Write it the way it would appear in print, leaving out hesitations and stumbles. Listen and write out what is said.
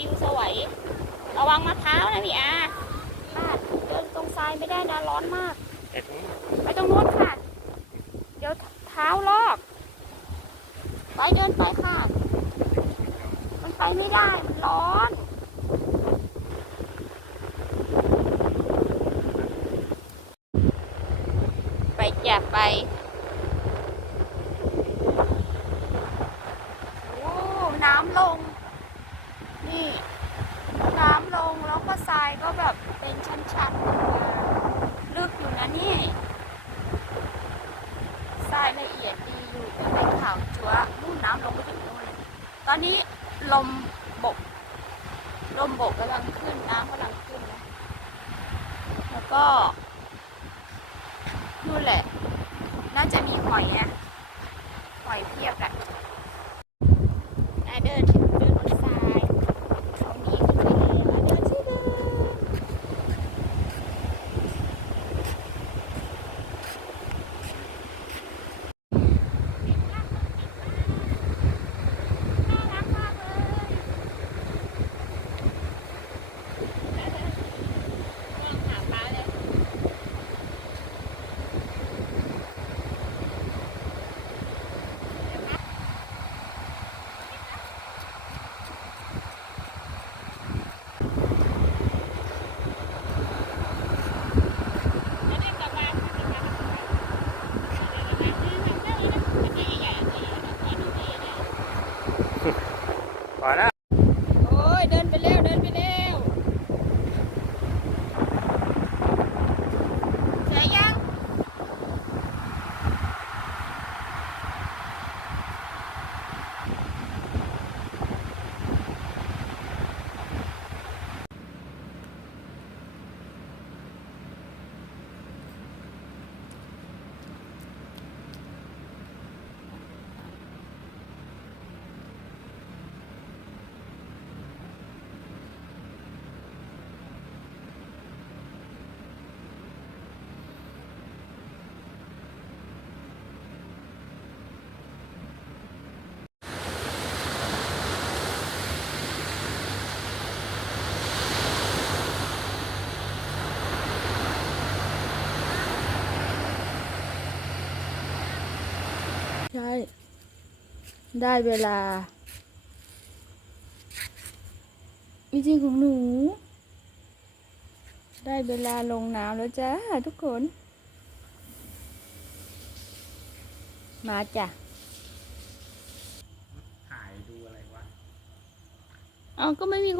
ปิวสวยระวังมะพร้าวนะพี่อาค่ะเดินตรงทรายไม่ได้นะร้อนมากไปตรงโน้นค่ะเดี๋ยวเท้าลอกไปเดินไปค่ะมันไปไม่ได้มันร้อนไปอย่าไปโอ้น้ำลงนี่น้ำลงแล้วก็ทรายก็แบบเป็นชั้นๆลึกอยู่นะนี่ทรายละเอียดดีอยู่แต่เป็นขาวจั๊วนู่นน้ำลงไปถึงนู่นตอนนี้ลมบกกำลังขึ้นน้ำกำลังขึ้นนะแล้วก็นู่นแหละน่าจะมีหอยนะหอยเพียบแหละเดินบนทรายตรงนี้ขึ้นไปเลยเดินที่เดินน่ารักมากเลยลองหาปลาเลยพอแล้ว โอ้ยเดินไปเร็วเดินไปเร็วเสร็จยังใช่ได้เวลาจริงๆของหนูได้เวลาลงน้ำแล้วจ้าทุกคนมาจ้ะถ่ายดูอะไรวะ เอาก็ไม่มีคน